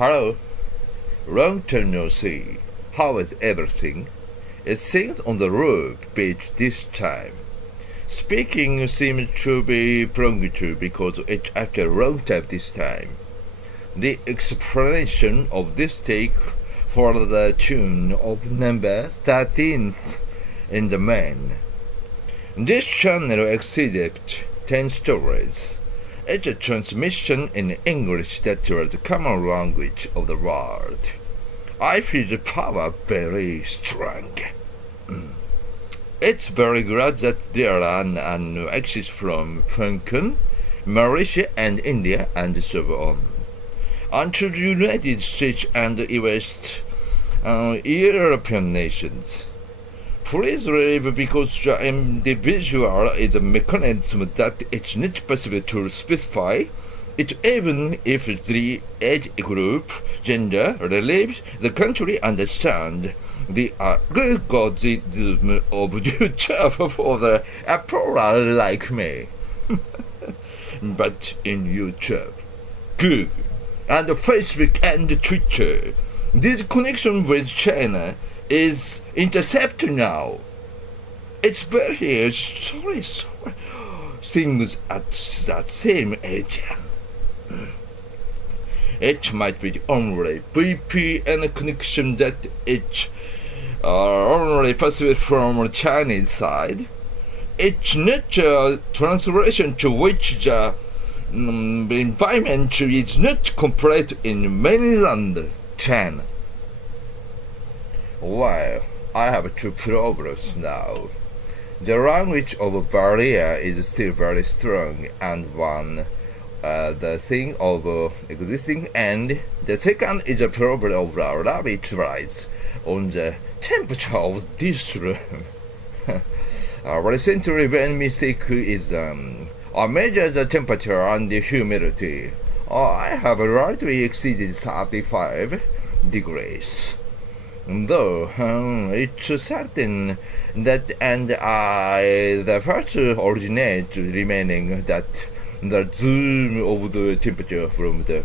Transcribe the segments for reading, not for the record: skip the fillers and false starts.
Hello. Long time no see. How is everything? It seems on the roof beach this time. Speaking seems to be prolonged because it's after a long time this time. The explanation of this take for the tune of number 13th in the main. This channel exceeded 10 stories. It's a transmission in English that was the common language of the world. I feel the power very strong. It's very glad that there are an access from Hong Kong, Malaysia and India and so on, and to the United States and West European nations. Please leave because the individual is a mechanism that it's not possible to specify. It even if the age group, gender, relief, the country understand the algorithm of YouTube for the plural like me. But in YouTube, Google, and Facebook and Twitter, this connection with China is intercepted now. It's very sorry things at that same age. It might be the only VPN connection that it's only possible from the Chinese side. It's not a translation to which the environment is not complete in mainland China. Well, I have two problems now. The language of barrier is still very strong, and one, the thing of existing, and the second is a problem of rabbit rise on the temperature of this room. Recently, when mistake is I measure the temperature and the humidity. I have rightly exceeded 35 degrees. Though it's certain that, and the first originate remaining that the zoom of the temperature from the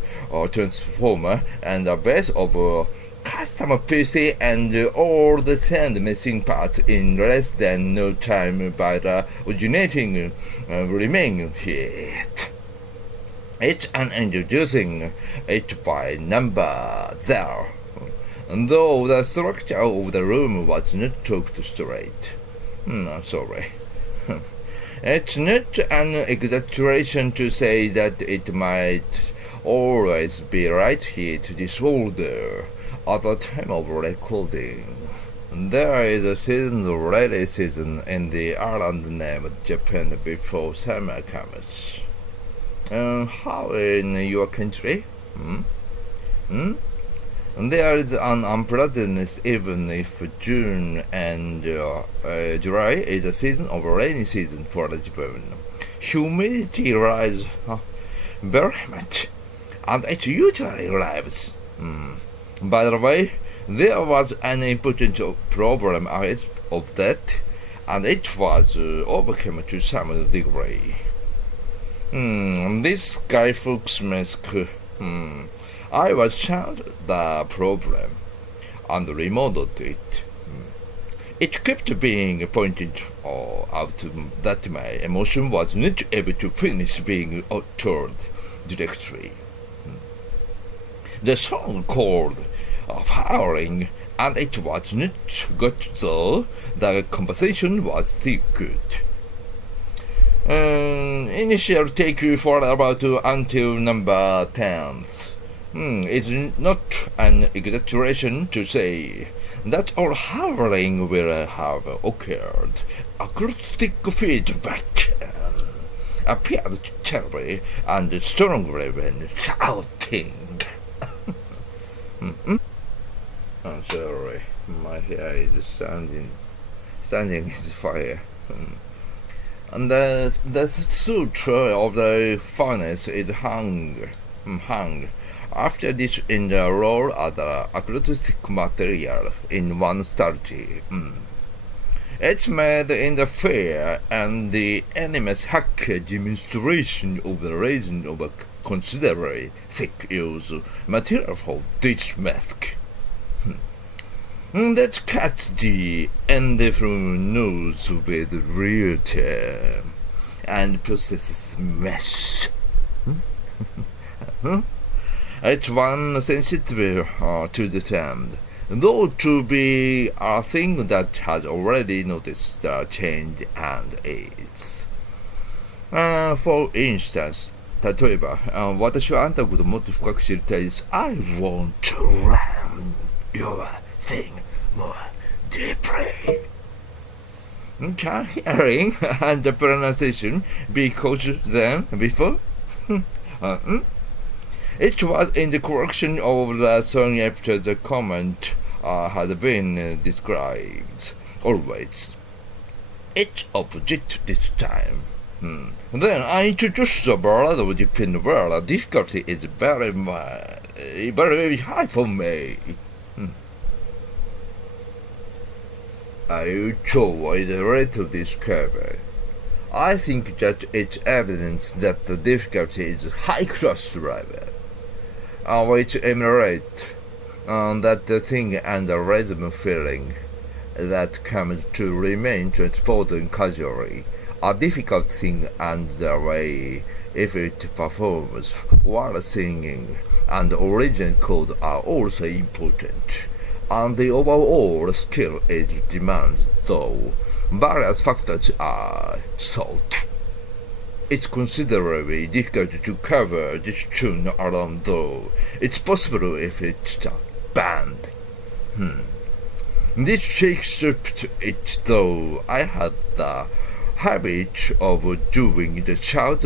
transformer and the base of customer PC and all the sand missing parts in less than no time by the originating remain heat. It's an introducing it by number there. Though the structure of the room was not talked straight. Sorry. It's not an exaggeration to say that it might always be right heat disorder at the time of recording. There is a season of rainy season in the island named Japan before summer comes. How in your country? There is an unpleasantness even if June and July is a season of rainy season for Japan. Humidity rises very much, and it usually arrives. By the way, there was an important problem of that, and it was overcome to some degree. This guy folks mask. I was shown the problem and remodeled it. It kept being pointed out that my emotion was not able to finish being told directly. The song called Howling, and it was not good though the conversation was still good. Initial take for about until number 10th. It's not an exaggeration to say that all howling will have occurred. Acoustic feedback appeared terribly and strongly when shouting. I'm sorry, my hair is standing is fire. And the suit of the furnace is hung after this in the role of the acoustic material in one strategy. It's made in the fair and the enemy's hacker demonstration of the raising of a considerably thick use material for this mask. Let's catch the indifferent notes with real time and process mesh. It's one sensitive to the sound, though to be a thing that has already noticed the change and is. For instance, 例えば、私はあんたのことをもっと深く知りたいです。I want to learn your thing more deeply. Can hearing and the pronunciation be closer than before? It was in the correction of the song after the comment had been described. Always. It's opposite this time. Then I introduced the ballad of the pin where the difficulty is very high for me. I chose a relatively discovery. I think that it's evidence that the difficulty is high-class level, which emulate that the thing and the rhythm feeling that comes to remain transported casually. A difficult thing and the way if it performs while singing and original chord are also important, and the overall skill is demanded, though various factors are sought. It's considerably difficult to cover this tune alone, though it's possible if it's a band. This shakes it, though I had the habit of doing the shout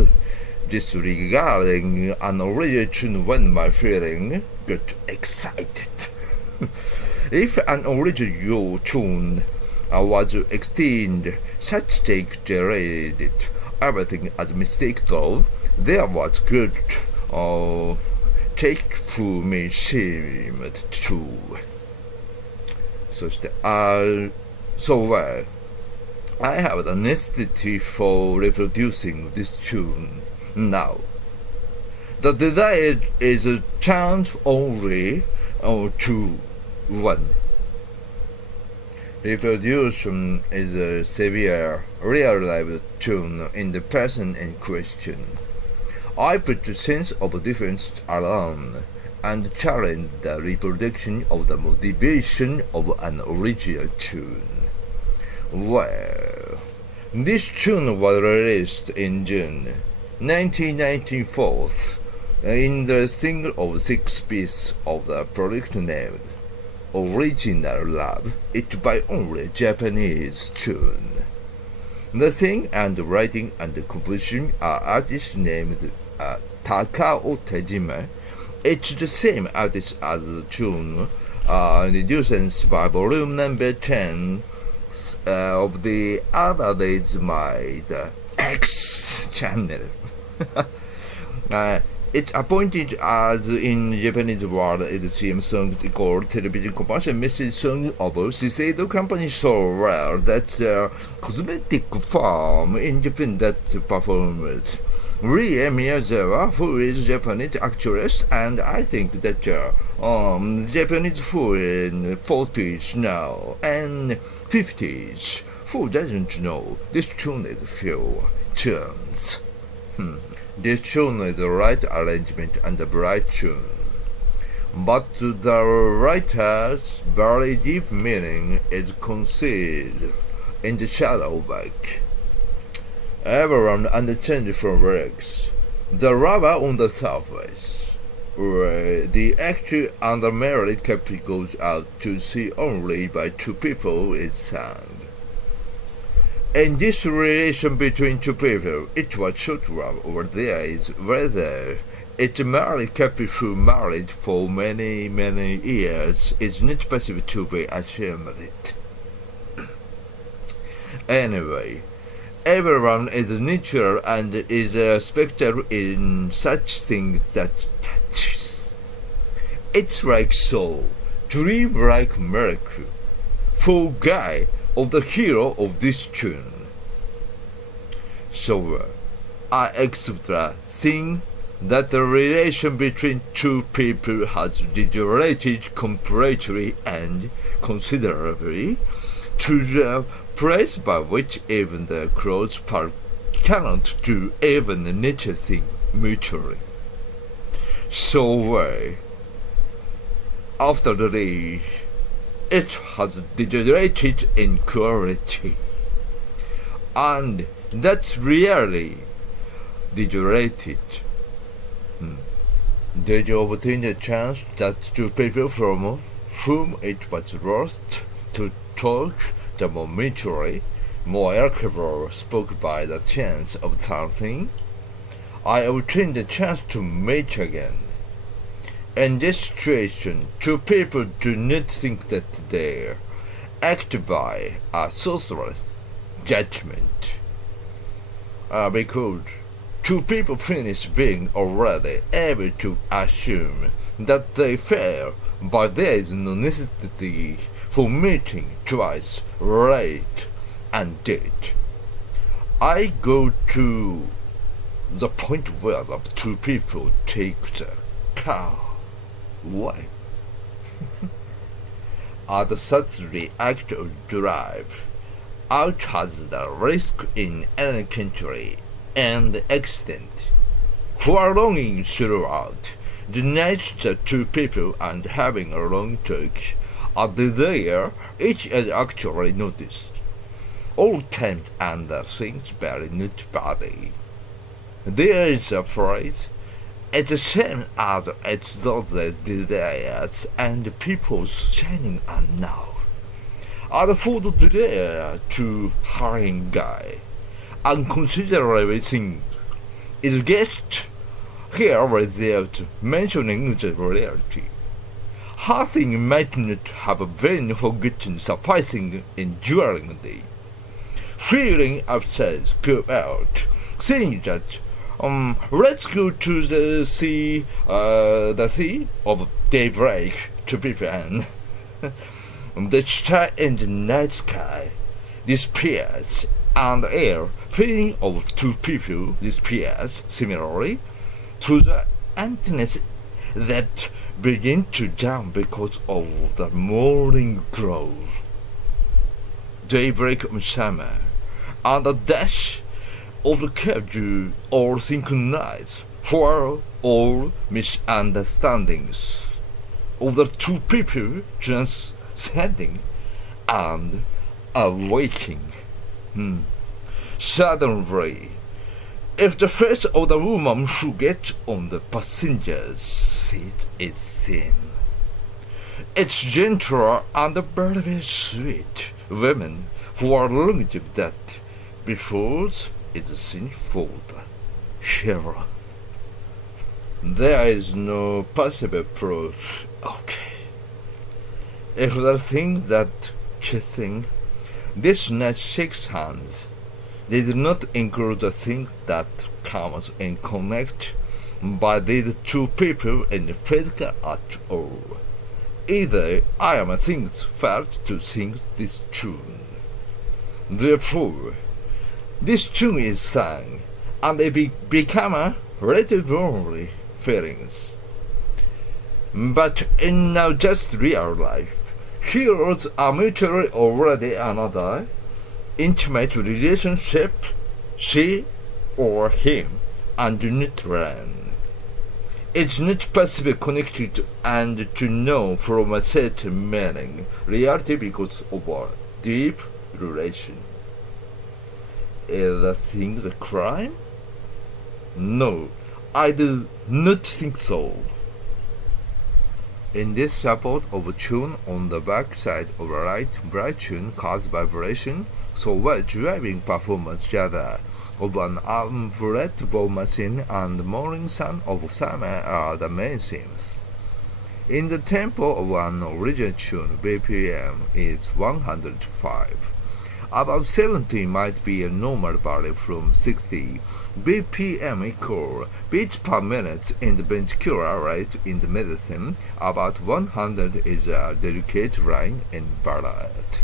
disregarding an original tune when my feeling got excited. If an original tune was extended, such take delayed it. Everything as mistake, though there was good take to me seemed to. So I have the necessity for reproducing this tune now. The desire is a chance only to one. Reproduction is a severe, real-life tune in the person in question. I put the sense of difference alone and challenge the reproduction of the motivation of an original tune. Well, this tune was released in June 1994 in the single of 6 pieces of the project named Original Love. It's by only Japanese tune. The singing and writing and composition are artists named Takao Tejima. It's the same artist as the tune reduced by volume number 10 of the Other Days My the X channel. It's appointed as in Japanese word CM songs equal television commercial message song of Shiseido company so rare that cosmetic firm in Japan that performed Rie Miyazawa, who is Japanese actress, and I think that Japanese who in 40s now and 50s, who doesn't know this tune is few tunes. This tune is the right arrangement and the bright tune, but the writer's very deep meaning is concealed in the shadow back. Everyone understands from lyrics the rubber on the surface, where the actual and the merit copy goes out to see only by 2 people is sung. In this relation between 2 people, it was short love or there is whether it's married couple who married for many years is not possible to be ashamed. Anyway, everyone is natural and is a spectator in such things that touches. It's like soul, dream like miracle, for guy of the hero of this tune. So I extra sing that the relation between two people has deteriorated completely and considerably to the place by which even the close part cannot do even the nature thing mutually. So after the it has deteriorated in quality, and that's really deteriorated. Did you obtain the chance that two people from whom it was worth to talk the more mutually, more amicable spoke by the chance of something? I obtained the chance to meet again. In this situation, two people do not think that they act by a socialist judgment, because two people finish being already able to assume that they fail, but there is no necessity for meeting twice, right and dead. I go to the point where the two people take the car. Why? At such the act of drive out has the risk in any country and accident. Prolonging throughout the night the two people and having a long talk are there each is actually noticed. All times and the things very not body. There is a phrase, it's the same as it's those desires and people's shining on now. Are for the desire to hiring guy, and considerable thing is guessed here without mentioning the reality. Her thing might not have been forgotten sufficing enduring the feeling upset go out, saying that let's go to the sea of daybreak to prevent the star in the night sky disappears, and the air feeling of two people disappears similarly to the antennas that begin to down because of the morning glow. Daybreak of summer and the dash of the cab do all synchronize for all misunderstandings of the two people transcending and awaking. Suddenly, if the face of the woman who gets on the passenger's seat is seen, it's gentler and very sweet women who are longing that before it's seen for the hero. There is no possible proof. Okay. If the thing that kissing this night shakes hands did not include the thing that comes in connect by these two people in physical at all, either I am things felt to sing this tune. Therefore, this tune is sung, and it become a relatively feelings. But in now just real life, heroes are mutually already another intimate relationship, she or him, and do not run. It's not possible connected and to know from a certain meaning reality because of a deep relation. Is the thing a crime? No, I do not think so. In this support of a tune on the back side of a light bright tune caused by vibration, so while driving performance together of an unforgettable machine and the morning sun of summer are the main themes. In the tempo of an original tune, BPM is 105. About 70 might be a normal value from 60 BPM equal beats per minute in the ventricular rate in the medicine. About 100 is a delicate line in ballad.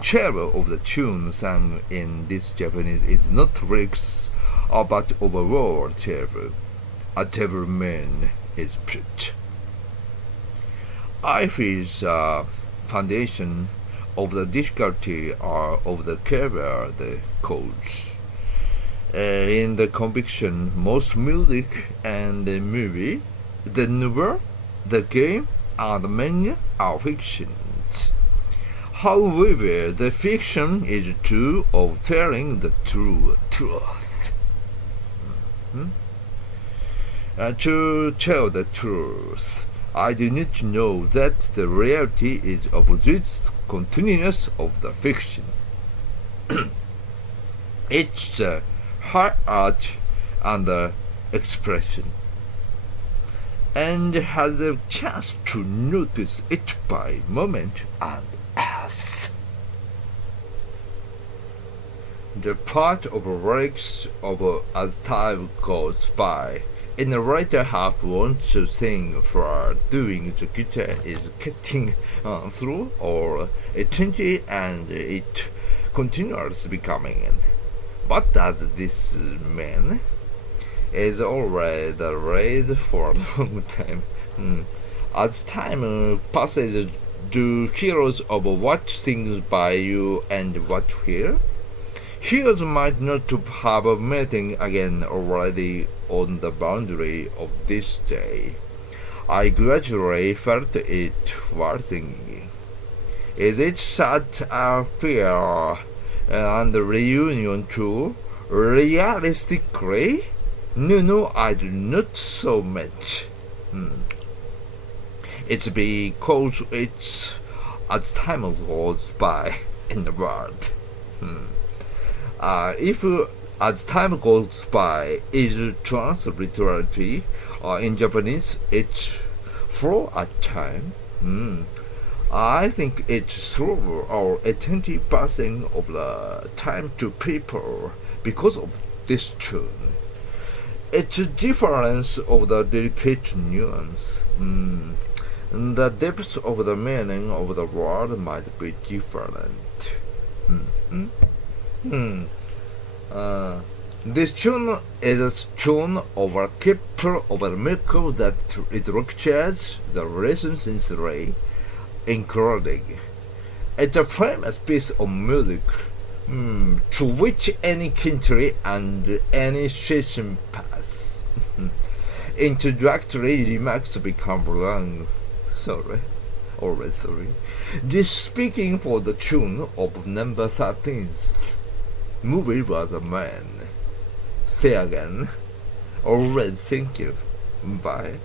Cherry of the tune sung in this Japanese is not lyrics but overall cherry. a table man is put. Life is a foundation of the difficulty or of the career the cause. In the conviction, most music and the movie, the novel, the game, and many are fictions. However, the fiction is true of telling the true truth. To tell the truth, I do not know that the reality is opposite continuous of the fiction. It's the high art and the expression, and has a chance to notice it by moment and as. The part of lyrics of as time goes by, in the later half wants to sing for doing the guitar is getting through or eternity and it continues becoming. But does this man is already read for a long time. As time passes, do heroes of what sings by you and what hear? Heroes might not have meeting again already on the boundary of this day. I gradually felt it while singing. Is it such a fear and reunion too? Realistically? No, I do not so much. It's because it's as time goes by in the world. If as time goes by is transliterality, in Japanese it's for a time. I think it's through our eternity passing of the time to people because of this tune. It's a difference of the delicate nuance. The depth of the meaning of the word might be different. This tune is a tune of a keeper of a miracle that it lectures the lesson sincerely, including. It's a famous piece of music to which any country and any situation pass. Introductory remarks become long. Always sorry. This speaking for the tune of number 13. Movie was a man. Say again. Alright, thank you. Bye.